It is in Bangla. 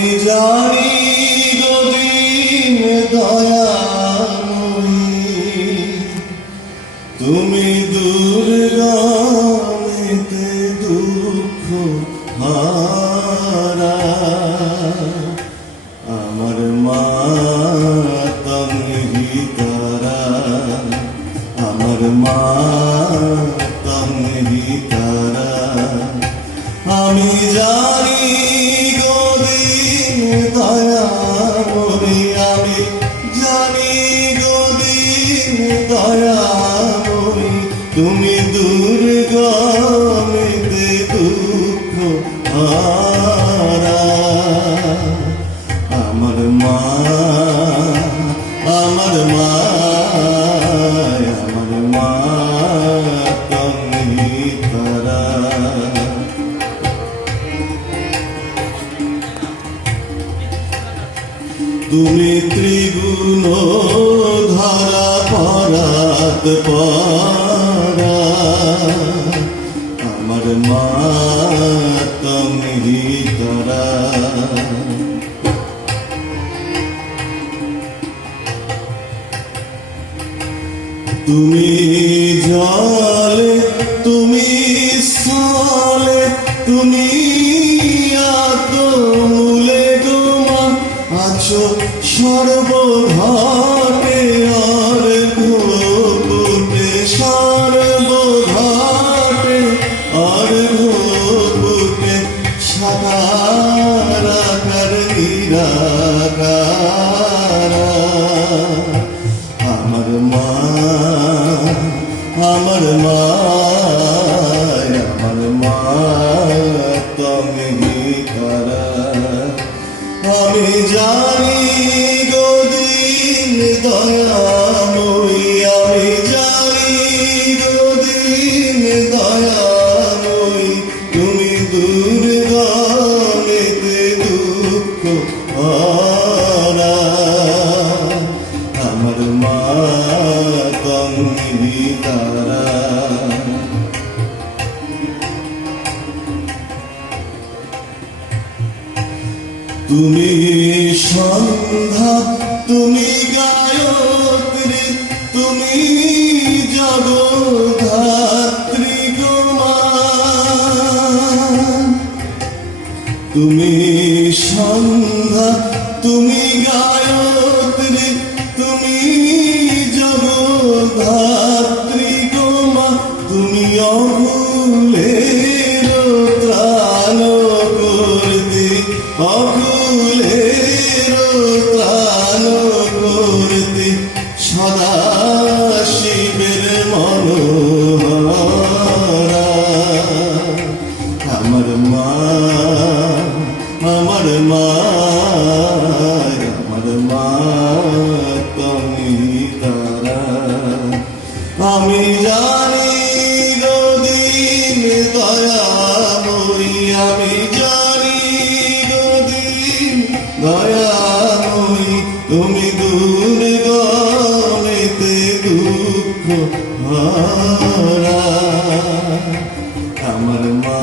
আমি জানি গদিন দয়াময়ী, তুমি দুর্গমেতে দুঃখ হারা। আমার মাতঙ্গ ভিতরা, আমার মাতঙ্গ ভিতরা। আমি জানি গদিন দয়াময়ী, আমি জানি গদিন দয়াময়ী, তুমি দুর্গমেতে দুঃখ হারা। আমার মা, আমার মা, আমার মা তুমি তারা। তুমি ত্রিগুণ ধারা পরাত পরা, আমার মা তুমি তারা। তুমি জলে, তুমি স্থলে, তুমি আত্মমূলে গোমা আছো সর্বধারে। আর ঘোটে সর্বধারে, আর ঘোটে সাকারাকার নিরাকারা। আমার মা, আমার মা, আমার মা তুমি তারা। আমি জানি গদিন দয়াময়ী, আমি জানি গদিন দয়াময়ী, তুমি দুর্গমেতে দুঃখ হারা। আমার মা তুমি তারা। তুমি সন্ধ্যা, তুমি গায়ত্রী, তুমি জগদ্ধাত্রী গোমা। তুমি সন্ধ্যা, তুমি গায়ত্রী, তুমি জগদ্ধাত্রী গোমা। তুমি অকুলের ত্রাণ করতে, অকুলের ত্রাণ করতে, সদা শিবের মনোহরা। আমার মা, আমার মা, আমার মা তুমি তারা। আমি জানি গদিন দয়াময়ী, আমি জানি গদিন দয়াময়ী, তুমি দুর্গমেতে দুঃখ হারা। আমার মা।